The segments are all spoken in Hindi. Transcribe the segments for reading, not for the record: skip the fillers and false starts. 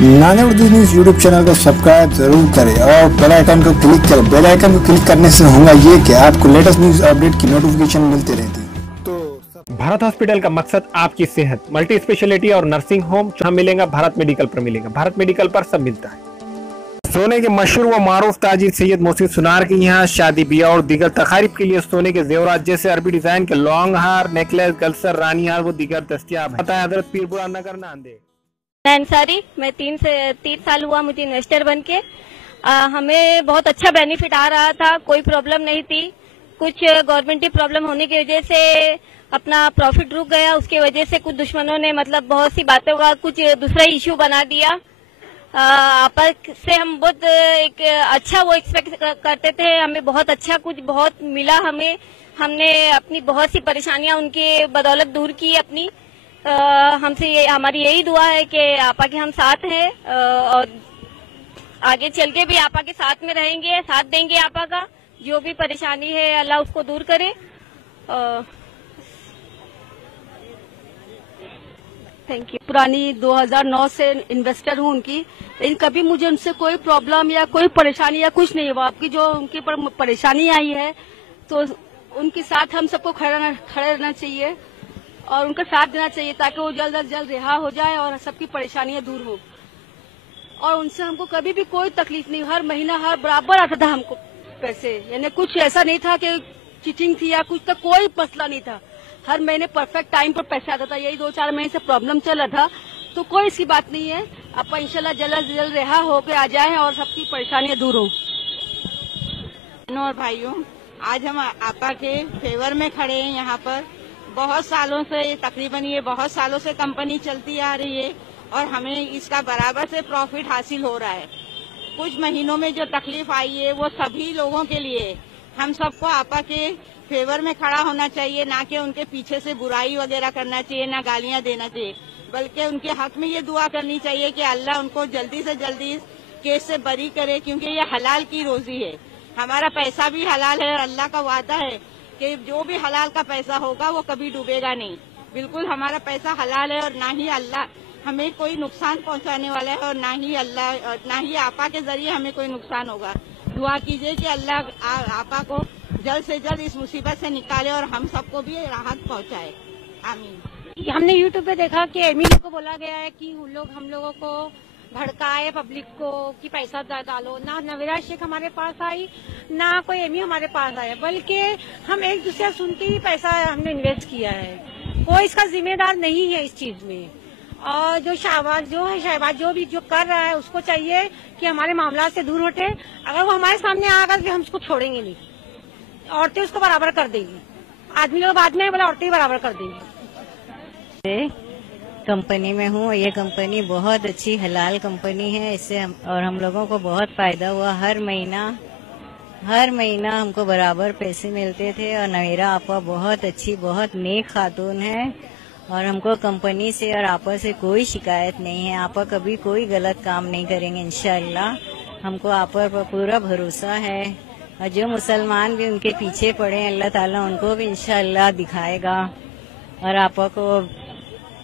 नाने उर्दू न्यूज यूट्यूब चैनल को सब्सक्राइब जरूर करें और बेल आइकन को क्लिक करें। बेल आइकन को क्लिक करने से होगा ये कि आपको लेटेस्ट न्यूज अपडेट की नोटिफिकेशन मिलती रहती है। तो भारत हॉस्पिटल का मकसद आपकी सेहत, मल्टी स्पेशलिटी और नर्सिंग होम जहां मिलेगा भारत मेडिकल पर मिलेगा। भारत मेडिकल पर सब मिलता है। सोने के मशहूर व मारूफ ताजिर सैयद मोहसिन सुनार के यहाँ शादी ब्याह और दीगर तकारीब के लिए सोने के जेवरात जैसे अरबी डिजाइन के लॉन्ग हार, नेकलेस, गलसर, रानी हार वो दीगर दस्तियाब है। बताया हजरत पीरपुरा नगर नांदेड़। अंसारी, मैं 3 साल हुआ मुझे इन्वेस्टर बन के। हमें बहुत अच्छा बेनिफिट आ रहा था, कोई प्रॉब्लम नहीं थी। कुछ गवर्नमेंट प्रॉब्लम होने की वजह से अपना प्रॉफिट रुक गया, उसकी वजह से कुछ दुश्मनों ने मतलब बहुत सी बातों का कुछ दूसरा इश्यू बना दिया। आपस से हम बहुत एक अच्छा वो एक्सपेक्ट करते थे, हमें बहुत अच्छा कुछ बहुत मिला। हमने अपनी बहुत सी परेशानियां उनके बदौलत दूर की अपनी। हमसे हमारी यही दुआ है कि आपा के हम साथ हैं और आगे चल के भी आपा के साथ में रहेंगे, साथ देंगे। आपा का जो भी परेशानी है अल्लाह उसको दूर करे। Thank you. पुरानी 2009 से इन्वेस्टर हूँ उनकी, लेकिन कभी मुझे उनसे कोई प्रॉब्लम या कोई परेशानी या कुछ नहीं हुआ। आपकी जो उनके पर परेशानी आई है तो उनके साथ हम सबको खड़े रहना चाहिए और उनका साथ देना चाहिए ताकि वो जल्द अज जल्द रिहा हो जाए और सबकी परेशानियां दूर हो। और उनसे हमको कभी भी कोई तकलीफ नहीं, हर महीना हर बराबर आता था हमको पैसे, यानी कुछ ऐसा नहीं था कि चीटिंग थी या कुछ, तो कोई मसला नहीं था। हर महीने परफेक्ट टाइम पर पैसा आता था। यही 2-4 महीने से प्रॉब्लम चल रहा था, तो कोई इसकी बात नहीं है। आप इंशाल्लाह जल्द से जल्द रिहा होकर आ जाए और सबकी परेशानियां दूर हो। और भाइयों, आज हम आपा के फेवर में खड़े हैं। यहाँ पर बहुत सालों से, तकरीबन ये बहुत सालों से कंपनी चलती आ रही है और हमें इसका बराबर से प्रॉफिट हासिल हो रहा है। कुछ महीनों में जो तकलीफ आई है वो सभी लोगों के लिए। हम सबको आपा के फेवर में खड़ा होना चाहिए, ना कि उनके पीछे से बुराई वगैरह करना चाहिए, ना गालियां देना चाहिए, बल्कि उनके हक में ये दुआ करनी चाहिए कि अल्लाह उनको जल्दी से जल्दी इस केस से बरी करे, क्योंकि ये हलाल की रोजी है। हमारा पैसा भी हलाल है और अल्लाह का वादा है कि जो भी हलाल का पैसा होगा वो कभी डूबेगा नहीं। बिल्कुल हमारा पैसा हलाल है और ना ही अल्लाह हमें कोई नुकसान पहुंचाने वाला है और ना ही आपा के जरिए हमें कोई नुकसान होगा। दुआ कीजिए कि अल्लाह आपा को जल्द से जल्द इस मुसीबत से निकाले और हम सबको भी राहत पहुंचाए। आमीन। हमने यूट्यूब पे देखा कि एमएलए को बोला गया है कि हम लोगों को भड़काए पब्लिक को कि पैसा डालो। ना नवीरा शेख हमारे पास आई, ना कोई एमई हमारे पास आया, बल्कि हम एक दूसरे सुन के ही पैसा हमने इन्वेस्ट किया है। कोई इसका जिम्मेदार नहीं है इस चीज में। और जो शहबाज जो कर रहा है उसको चाहिए कि हमारे मामला से दूर हटे। अगर वो हमारे सामने आएगा तो हम उसको छोड़ेंगे नहीं। औरतें उसको बराबर कर देंगी, आदमी लोग बाद में बोला औरतें बराबर कर देंगी। कंपनी में हूँ, ये कंपनी बहुत अच्छी हलाल कंपनी है। इससे हम लोगों को बहुत फायदा हुआ। हर महीना हमको बराबर पैसे मिलते थे और नवीरा आपा बहुत अच्छी, बहुत नेक खातून है और हमको कंपनी से और आपा से कोई शिकायत नहीं है। आपा कभी कोई गलत काम नहीं करेंगे इंशाल्लाह। हमको आपा पर पूरा भरोसा है और जो मुसलमान भी उनके पीछे पड़े अल्लाह ताला उनको भी इंशाल्लाह दिखाएगा। और आपा को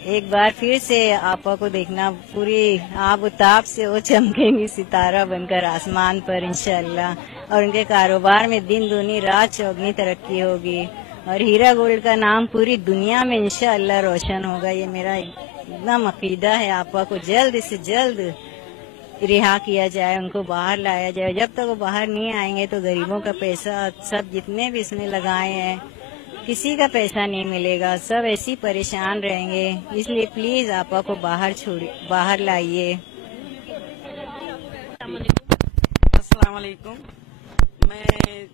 एक बार फिर से आपा को देखना, पूरी आब-ओ-ताब से वो चमकेंगी सितारा बनकर आसमान पर इंशाल्लाह। और उनके कारोबार में दिन दूनी रात चौगनी तरक्की होगी और हीरा गोल्ड का नाम पूरी दुनिया में इंशाल्लाह रोशन होगा। ये मेरा एकदम अकीदा है। आपा को जल्द से जल्द रिहा किया जाए, उनको बाहर लाया जाए। जब तक वो बाहर नहीं आएंगे तो गरीबों का पैसा सब जितने भी इसमें लगाए हैं किसी का पैसा नहीं मिलेगा, सब ऐसे ही परेशान रहेंगे। इसलिए प्लीज आपा को बाहर लाइए। अस्सलाम वालेकुम। मैं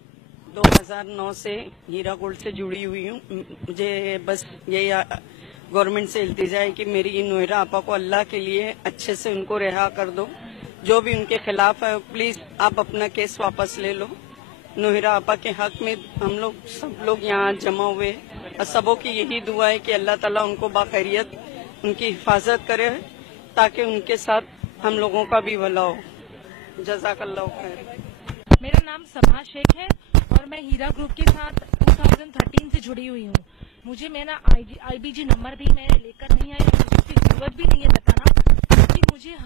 2009 से हीरा गोल्ड से जुड़ी हुई हूँ। मुझे बस यही गवर्नमेंट से इल्तिजा है कि मेरी नोहरा आपा को अल्लाह के लिए अच्छे से उनको रिहा कर दो। जो भी उनके खिलाफ है प्लीज आप अपना केस वापस ले लो। नोहरा आपा के हक में हम लोग सब लोग यहाँ जमा हुए और सबों की यही दुआ है कि अल्लाह ताला उनको बाखैरियत उनकी हिफाजत करे ताकि उनके साथ हम लोगों का भी भला हो। जज़ाकल्लाह खैर। मेरा नाम सभा शेख है और मैं हीरा ग्रुप के साथ 2013 से जुड़ी हुई हूँ। मुझे मेरा IBG नंबर भी मैं लेकर नहीं आई, उसकी जरूरत भी नहीं है बताना, क्योंकि मुझे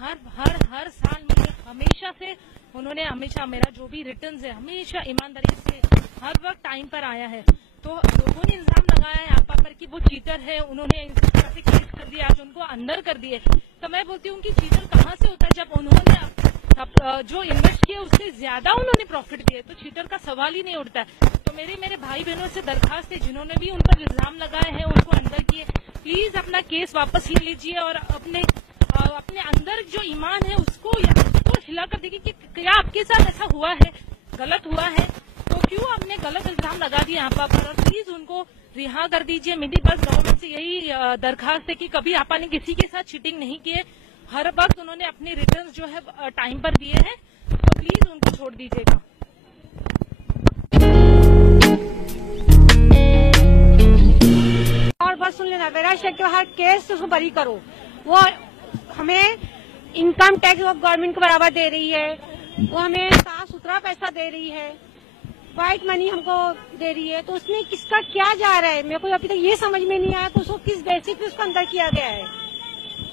हर साल मुझे हमेशा से उन्होंने हमेशा मेरा जो भी रिटर्न्स है हमेशा ईमानदारी से हर वक्त टाइम पर आया है। तो लोगों ने इल्जाम लगाया है आपा पर कि वो चीटर है, उन्होंने इस तरह से केस कर दिया, आज उनको अंदर कर दिए। तो मैं बोलती हूँ कि चीटर कहाँ से होता है, जब उन्होंने जो इन्वेस्ट किया उससे ज्यादा उन्होंने प्रॉफिट दिए, तो चीटर का सवाल ही नहीं उठता है। तो मेरे भाई बहनों से दरखास्त है जिन्होंने भी उन पर इल्जाम लगाए हैं उनको अंदर किए, प्लीज अपना केस वापस ले लीजिए और अपने अंदर जो ईमान है उसको हिला कर देखिए कि क्या आपके साथ ऐसा हुआ है, गलत हुआ है, तो क्यों आपने गलत इल्जाम लगा दिया आपा पर, और प्लीज उनको रिहा कर दीजिए। मेरी बस गवर्नमेंट से यही दरखास्त है कि कभी आपा ने किसी के साथ चीटिंग नहीं की है, हर वक्त उन्होंने अपने रिटर्न्स जो है टाइम पर दिए हैं, तो प्लीज उनको छोड़ दीजिएगा। और बस सुन लेना, नवेरा शेख के हर केस से उसको बरी करो। वो हमें इनकम टैक्स गवर्नमेंट को बराबर दे रही है, वो हमें साफ सुथरा पैसा दे रही है, व्हाइट मनी हमको दे रही है, तो उसमें किसका क्या जा रहा है मेरे को अभी तक ये समझ में नहीं आया कि उसको किस बेसिस पे उसको अंदर किया गया है,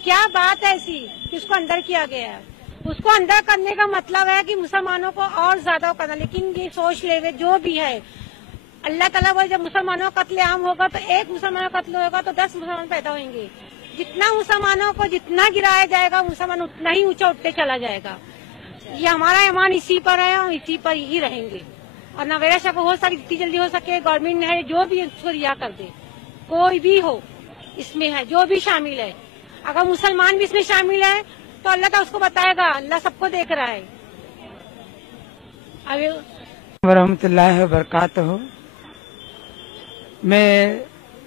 क्या बात है ऐसी कि उसको अंदर किया गया है। उसको अंदर करने का मतलब है कि मुसलमानों को और ज्यादा करना, लेकिन ये सोच ले जो भी है अल्लाह ताला बोले जब मुसलमानों का कत्लेआम होगा तो एक मुसलमान का कत्ल होगा तो 10 मुसलमान पैदा होंगे। जितना मुसलमानों को जितना गिराया जाएगा मुसलमान उतना ही ऊंचा उठते चला जाएगा। ये हमारा ईमान इसी पर है और इसी पर ही रहेंगे। और नवेरा शाह को हो सके जितनी जल्दी हो सके गवर्नमेंट है जो भी उसको रिहा कर दे, कोई भी हो इसमें है जो भी शामिल है। अगर मुसलमान भी इसमें शामिल है तो अल्लाह का उसको बताएगा, अल्लाह सबको देख रहा है। अभी वरहमतुल्लाहि वबरकातुहू। मैं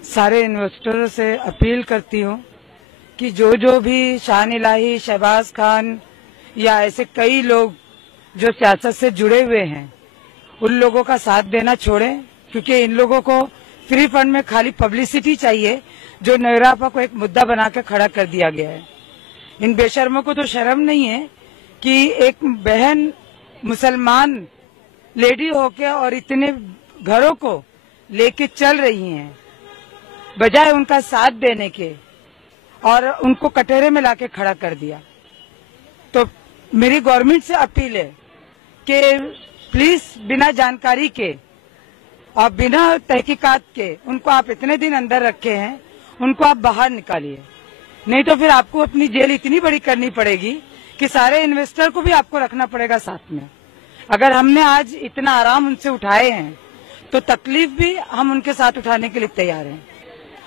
सारे इन्वेस्टरों से अपील करती हूँ कि जो भी शान इलाही, शहबाज खान या ऐसे कई लोग जो सियासत से जुड़े हुए हैं उन लोगों का साथ देना छोड़ें, क्योंकि इन लोगों को फ्री फंड में खाली पब्लिसिटी चाहिए जो नवेरा आपा को एक मुद्दा बनाकर खड़ा कर दिया गया है। इन बेशर्मों को तो शर्म नहीं है कि एक बहन मुसलमान लेडी होके और इतने घरों को लेके चल रही हैं, बजाय उनका साथ देने के और उनको कटहरे में लाके खड़ा कर दिया। तो मेरी गवर्नमेंट से अपील है कि प्लीज बिना जानकारी के और बिना तहकीकात के उनको आप इतने दिन अंदर रखे हैं, उनको आप बाहर निकालिए, नहीं तो फिर आपको अपनी जेल इतनी बड़ी करनी पड़ेगी कि सारे इन्वेस्टर को भी आपको रखना पड़ेगा साथ में। अगर हमने आज इतना आराम उनसे उठाए हैं तो तकलीफ भी हम उनके साथ उठाने के लिए तैयार हैं।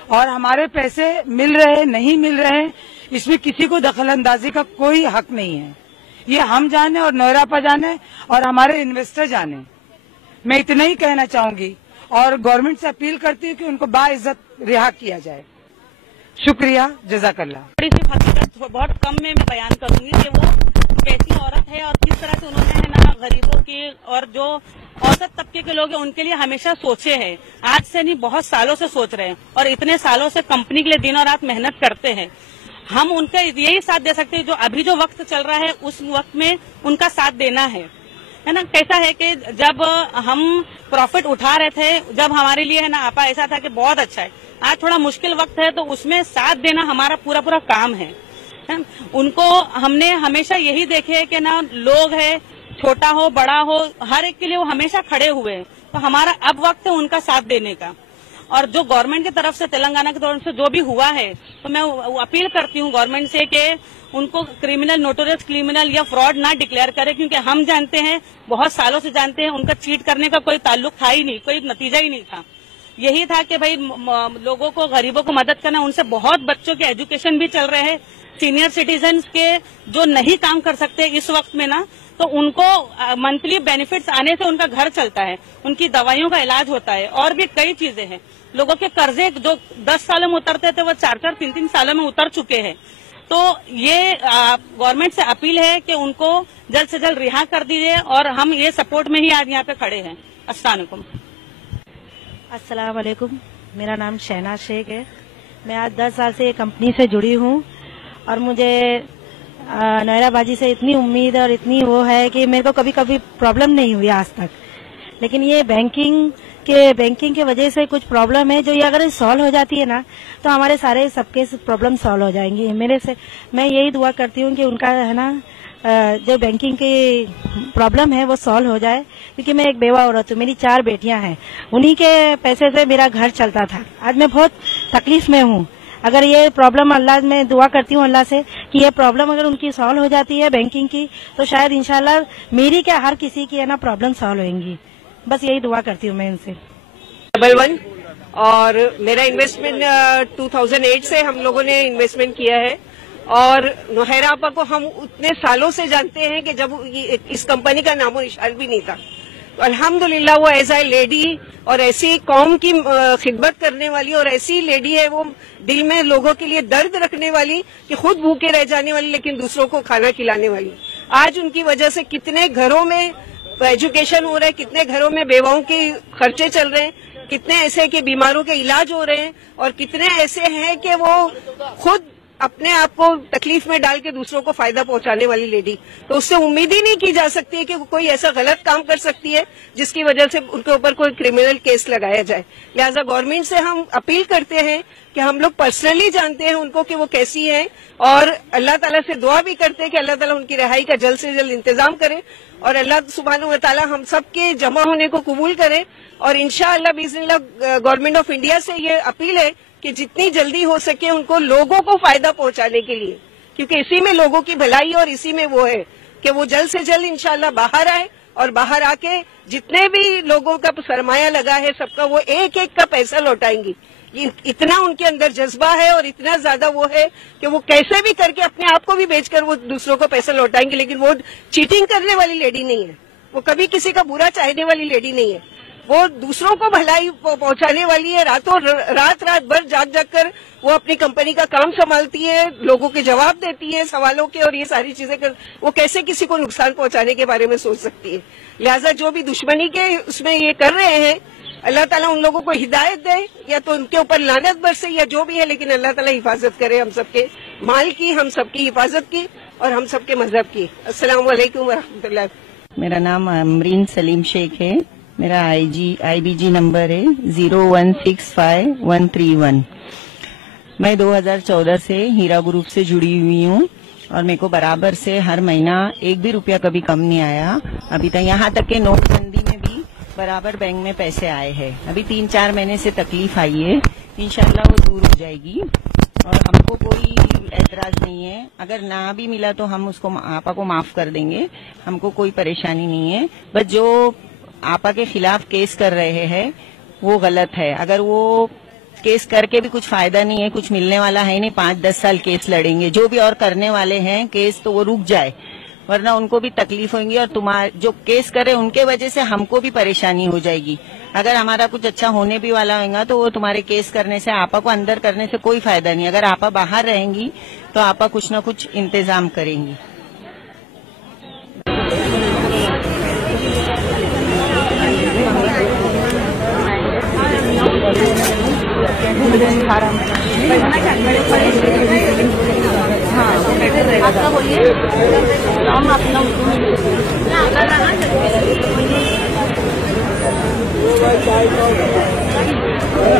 और हमारे पैसे मिल रहे नहीं मिल रहे इसमें किसी को दखल अंदाजी का कोई हक नहीं है। ये हम जाने और नवेरा आपा जाने और हमारे इन्वेस्टर जाने। मैं इतना ही कहना चाहूंगी और गवर्नमेंट से अपील करती हूँ कि उनको बाइज्जत रिहा किया जाए। शुक्रिया, जज़ाकल्लाह। बड़ी सी हकीकत बहुत कम में मैं बयान करूंगी कि वो कैसी औरत है और किस तरह से उन्होंने है ना गरीबों की और जो औसत तबके के लोग हैं उनके लिए हमेशा सोचे हैं। आज से नहीं, बहुत सालों से सोच रहे हैं और इतने सालों से कंपनी के लिए दिन और रात मेहनत करते हैं। हम उनका यही साथ दे सकते हैं जो अभी जो वक्त चल रहा है उस वक्त में उनका साथ देना है ना। कैसा है कि जब हम प्रॉफिट उठा रहे थे, जब हमारे लिए है ना आपा ऐसा था कि बहुत अच्छा है, आज थोड़ा मुश्किल वक्त है तो उसमें साथ देना हमारा पूरा पूरा काम है। उनको हमने हमेशा यही देखे है कि ना लोग है, छोटा हो बड़ा हो, हर एक के लिए वो हमेशा खड़े हुए हैं। तो हमारा अब वक्त है उनका साथ देने का। और जो गवर्नमेंट की तरफ से, तेलंगाना की तरफ से जो भी हुआ है, तो मैं अपील करती हूँ गवर्नमेंट से कि उनको क्रिमिनल, नोटोरियस क्रिमिनल या फ्रॉड ना डिक्लेयर करे, क्योंकि हम जानते हैं, बहुत सालों से जानते हैं, उनका चीट करने का कोई ताल्लुक था ही नहीं, कोई नतीजा ही नहीं था। यही था कि भाई लोगों को, गरीबों को मदद करना। उनसे बहुत बच्चों के एजुकेशन भी चल रहे हैं, सीनियर सिटीजन के जो नहीं काम कर सकते इस वक्त में ना, तो उनको मंथली बेनिफिट्स आने से उनका घर चलता है, उनकी दवाइयों का इलाज होता है और भी कई चीजें हैं। लोगों के कर्जे जो 10 सालों में उतरते थे वो 4-4, 3-3 सालों में उतर चुके हैं। तो ये गवर्नमेंट से अपील है कि उनको जल्द से जल्द रिहा कर दीजिए और हम ये सपोर्ट में ही आज यहाँ पे खड़े हैं। अस्सलाम वालेकुम। मेरा नाम शहनाज शेख है। मैं आज 10 साल से कंपनी से जुड़ी हूँ और मुझे नवेरा बाजी से इतनी उम्मीद और इतनी वो है कि मेरे को कभी कभी प्रॉब्लम नहीं हुई आज तक। लेकिन ये बैंकिंग के वजह से कुछ प्रॉब्लम है, जो ये अगर सॉल्व हो जाती है ना तो हमारे सारे सबके प्रॉब्लम सॉल्व हो जाएंगी। मैं यही दुआ करती हूँ कि उनका है ना जो बैंकिंग की प्रॉब्लम है वो सॉल्व हो जाए, क्योंकि मैं एक बेवा औरत हूँ, मेरी 4 बेटियां हैं, उन्हीं के पैसे से मेरा घर चलता था। आज मैं बहुत तकलीफ में हूँ। अगर ये प्रॉब्लम अल्लाह में दुआ करती हूँ अल्लाह से कि ये प्रॉब्लम अगर उनकी सॉल्व हो जाती है बैंकिंग की, तो शायद इंशाल्लाह मेरी क्या हर किसी की है ना प्रॉब्लम सॉल्व होंगी। बस यही दुआ करती हूँ मैं इनसे। 1 और मेरा इन्वेस्टमेंट 2008 से हम लोगों ने इन्वेस्टमेंट किया है और नोहेरा आपा को हम उतने सालों से जानते हैं कि जब इस कंपनी का नामो निशान भी नहीं था। तो अल्हम्दुलिल्लाह वो ऐसा लेडी और ऐसी कौम की खिदमत करने वाली और ऐसी लेडी है, वो दिल में लोगों के लिए दर्द रखने वाली कि खुद भूखे रह जाने वाली लेकिन दूसरों को खाना खिलाने वाली। आज उनकी वजह से कितने घरों में एजुकेशन हो रहा है, कितने घरों में बेवाओं के खर्चे चल रहे हैं, कितने ऐसे कि बीमारों के इलाज हो रहे हैं और कितने ऐसे हैं कि वो खुद अपने आप को तकलीफ में डाल के दूसरों को फायदा पहुंचाने वाली लेडी। तो उससे उम्मीद ही नहीं की जा सकती है कि कोई ऐसा गलत काम कर सकती है जिसकी वजह से उनके ऊपर कोई क्रिमिनल केस लगाया जाए। लिहाजा गवर्नमेंट से हम अपील करते हैं कि हम लोग पर्सनली जानते हैं उनको कि वो कैसी है और अल्लाह ताला से दुआ भी करते हैं कि अल्लाह ताला उनकी रिहाई का जल्द से जल्द इंतजाम करे और अल्लाह सुब्हानहू व तआला हम सबके जमा होने को कबूल करे। और इंशाअल्लाह बिइज़्निल्लाह गवर्नमेंट ऑफ इंडिया से ये अपील है कि जितनी जल्दी हो सके उनको लोगों को फायदा पहुंचाने के लिए, क्योंकि इसी में लोगों की भलाई और इसी में वो है कि वो जल्द से जल्द इंशाअल्लाह बाहर आए और बाहर आके जितने भी लोगों का सरमाया लगा है सबका वो एक एक का पैसा लौटाएंगी। इतना उनके अंदर जज्बा है और इतना ज्यादा वो है कि वो कैसे भी करके अपने आप को भी बेचकर वो दूसरों को पैसा लौटाएंगे। लेकिन वो चीटिंग करने वाली लेडी नहीं है, वो कभी किसी का बुरा चाहने वाली लेडी नहीं है, वो दूसरों को भलाई पहुंचाने वाली है। रातों रात भर जाग कर वो अपनी कंपनी का काम संभालती है, लोगों के जवाब देती है सवालों के और ये सारी चीजें कर वो कैसे किसी को नुकसान पहुंचाने के बारे में सोच सकती है। लिहाजा जो भी दुश्मनी के उसमें ये कर रहे हैं अल्लाह ताला उन लोगों को हिदायत दे या तो उनके ऊपर लानत बरसे या जो भी है, लेकिन अल्लाह ताला हिफाजत करे हम सबके माल की, हम सबकी हिफाजत की और हम सबके मजहब की। अस्सलाम वालेकुम व रहमतुल्लाह। मेरा नाम अमरीन सलीम शेख है, मेरा IBG नंबर है 0165131। मैं 2014 से हीरा ग्रुप से जुड़ी हुई हूँ और मेरे को बराबर से हर महीना 1 भी रुपया कभी कम नहीं आया अभी तक। यहाँ तक के नोटबंदी में भी बराबर बैंक में पैसे आए हैं। अभी 3-4 महीने से तकलीफ आई है, इंशाल्लाह वो दूर हो जाएगी और हमको कोई एतराज नहीं है। अगर ना भी मिला तो हम उसको आपा को माफ कर देंगे, हमको कोई परेशानी नहीं है। बस जो आपा के खिलाफ केस कर रहे हैं वो गलत है। अगर वो केस करके भी कुछ फायदा नहीं है, कुछ मिलने वाला है नहीं। 5-10 साल केस लड़ेंगे, जो भी और करने वाले हैं केस तो वो रुक जाए, वरना उनको भी तकलीफ होगी और तुम्हारे जो केस करे उनके वजह से हमको भी परेशानी हो जाएगी। अगर हमारा कुछ अच्छा होने भी वाला होगा तो वो तुम्हारे केस करने से आपा को अंदर करने से कोई फायदा नहीं। अगर आपा बाहर रहेंगी तो आपा कुछ न कुछ इंतजाम करेंगी।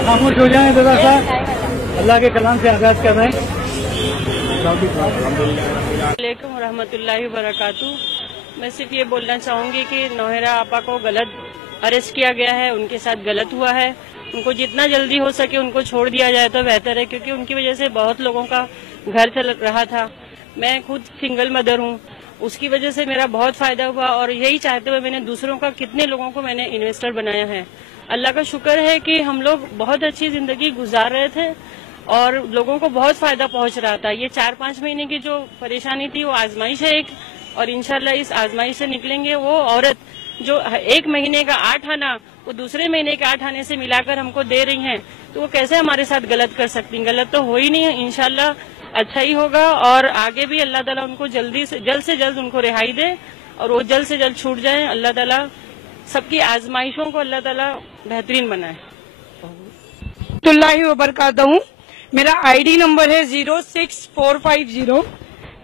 खामोश हो जाए दादा साहब, अल्लाह के कलाम से आगाज कर रहे हैं। वालेकुम रहमतुल्लाहि व बरकातहू। मैं सिर्फ ये बोलना चाहूंगी कि नोहेरा आपा को गलत अरेस्ट किया गया है, उनके साथ गलत हुआ है। उनको जितना जल्दी हो सके उनको छोड़ दिया जाए तो बेहतर है, क्योंकि उनकी वजह से बहुत लोगों का घर चल रहा था। मैं खुद सिंगल मदर हूँ, उसकी वजह से मेरा बहुत फायदा हुआ और यही चाहते हुए मैंने दूसरों का कितने लोगों को मैंने इन्वेस्टर बनाया है। अल्लाह का शुक्र है कि हम लोग बहुत अच्छी जिंदगी गुजार रहे थे और लोगों को बहुत फायदा पहुंच रहा था। ये 4-5 महीने की जो परेशानी थी वो आजमाइश है एक, और इंशाल्लाह इस आजमाइश से निकलेंगे। वो औरत जो 1 महीने का 8 आना वो दूसरे महीने के 8 आने से मिलाकर हमको दे रही हैं, तो वो कैसे हमारे साथ गलत कर सकती? गलत तो हो ही नहीं है। इंशाल्लाह अच्छा ही होगा और आगे भी अल्लाह ताला उनको जल्द से जल्द उनको रिहाई दे और वो जल्द से जल्द छूट जाए। अल्लाह ताला सबकी आजमाइशों को अल्लाह ताला बेहतरीन बनाए। तुल्लाही वबरकातहू। मेरा ID नंबर है 06450।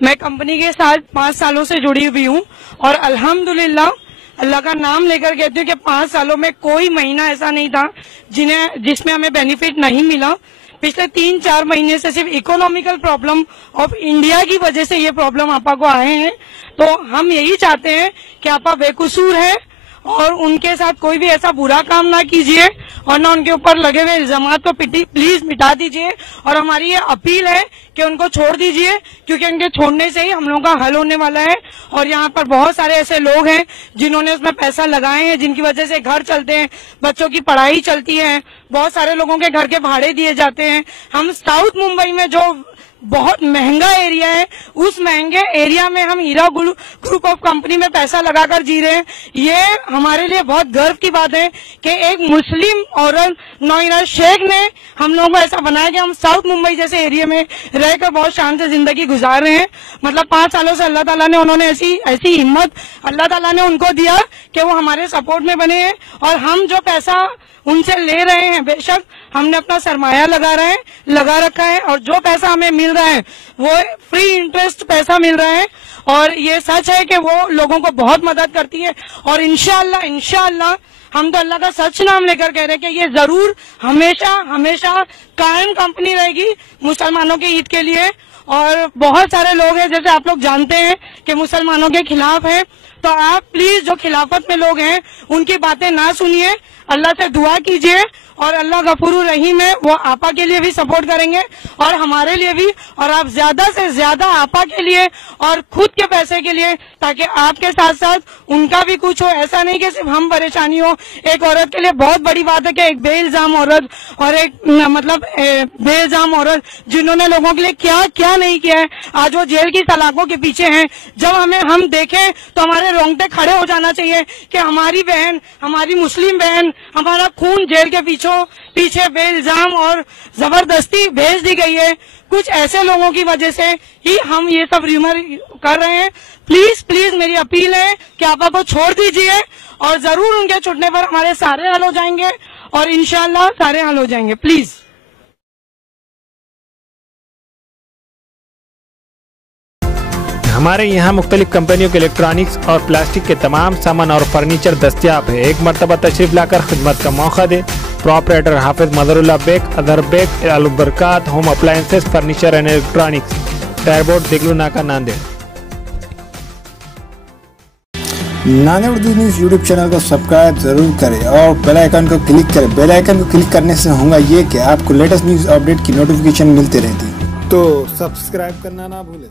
मैं कंपनी के साथ 5 सालों से जुड़ी हुई हूँ और अल्हम्दुलिल्लाह अल्लाह का नाम लेकर कहती हूँ कि 5 सालों में कोई महीना ऐसा नहीं था जिसमें हमें बेनिफिट नहीं मिला। पिछले 3-4 महीने से सिर्फ इकोनॉमिकल प्रॉब्लम ऑफ इंडिया की वजह से ये प्रॉब्लम आपा को आए हैं। तो हम यही चाहते हैं कि आपा बेकसूर है और उनके साथ कोई भी ऐसा बुरा काम ना कीजिए और ना उनके ऊपर लगे हुए इल्जामात को प्लीज मिटा दीजिए। और हमारी ये अपील है कि उनको छोड़ दीजिए, क्योंकि उनके छोड़ने से ही हम लोगों का हल होने वाला है। और यहाँ पर बहुत सारे ऐसे लोग हैं जिन्होंने उसमें पैसा लगाए हैं, जिनकी वजह से घर चलते हैं, बच्चों की पढ़ाई चलती है, बहुत सारे लोगों के घर के भाड़े दिए जाते हैं। हम साउथ मुंबई में जो बहुत महंगा एरिया है, उस महंगे एरिया में हम हीरा ग्रुप ऑफ कंपनी में पैसा लगाकर जी रहे हैं। ये हमारे लिए बहुत गर्व की बात है कि एक मुस्लिम औरत नौइरा शेख ने हम लोगों को ऐसा बनाया कि हम साउथ मुंबई जैसे एरिया में रहकर बहुत शान से जिंदगी गुजार रहे हैं। मतलब 5 सालों से अल्लाह ताला ने उन्होंने ऐसी हिम्मत अल्लाह ताला ने उनको दिया कि वो हमारे सपोर्ट में बने हैं। और हम जो पैसा उनसे ले रहे हैं, बेशक हमने अपना सरमाया लगा रखा है और जो पैसा हमें मिल रहा है वो फ्री इंटरेस्ट पैसा मिल रहा है। और ये सच है कि वो लोगों को बहुत मदद करती है। और इंशाअल्लाह हम तो अल्लाह का सच नाम लेकर कह रहे हैं कि ये जरूर हमेशा कायम कंपनी रहेगी मुसलमानों के ईद के लिए। और बहुत सारे लोग हैं, जैसे आप लोग जानते हैं, कि मुसलमानों के खिलाफ है। तो आप प्लीज जो खिलाफत में लोग हैं उनकी बातें ना सुनिए, अल्लाह से दुआ कीजिए और अल्लाह गफूरुर रहीम है, वो आपा के लिए भी सपोर्ट करेंगे और हमारे लिए भी। और आप ज्यादा से ज्यादा आपा के लिए और खुद के पैसे के लिए, ताकि आपके साथ साथ उनका भी कुछ हो। ऐसा नहीं कि सिर्फ हम परेशानी हो। एक औरत के लिए बहुत बड़ी बात है कि एक बेइल्जाम औरत और एक बेइल्जाम औरत जिन्होंने लोगों के लिए क्या नहीं किया है, आज वो जेल की सलाखों के पीछे हैं। जब हम देखें तो हमारे रोंगटे खड़े हो जाना चाहिए कि हमारी बहन, हमारी मुस्लिम बहन, हमारा खून जेल के पीछे बेइल्जाम और जबरदस्ती भेज दी गई है। कुछ ऐसे लोगों की वजह से ही हम ये सब र्यूमर कर रहे हैं। प्लीज मेरी अपील है कि आपा को छोड़ दीजिए और जरूर उनके छुटने पर हमारे सारे हल हो जाएंगे और इंशाल्लाह सारे हल हो जाएंगे। प्लीज। हमारे यहाँ मुख्तलिफ कंपनियों के इलेक्ट्रॉनिक्स और प्लास्टिक के तमाम सामान और फर्नीचर दस्तियाब है। एक मरतबा तशरीफ लाकर खिदमत का मौका दे। प्रोपराइटर हाफिज मदरुल्लाह बेग, अदर बेग, आलू बरकात, home appliances, furniture and electronics, टायरबोर्ड, दिगलू नाका, नांदेड़। नाने उर्दू न्यूज़ यूट्यूब चैनल को सब्सक्राइब जरूर करें और बेल आइकन को क्लिक करें। बेल आइकन को क्लिक करने से होगा ये कि आपको लेटेस्ट न्यूज़ अपडेट की नोटिफिकेशन मिलती रहती। तो सब्सक्राइब करना ना भूलें।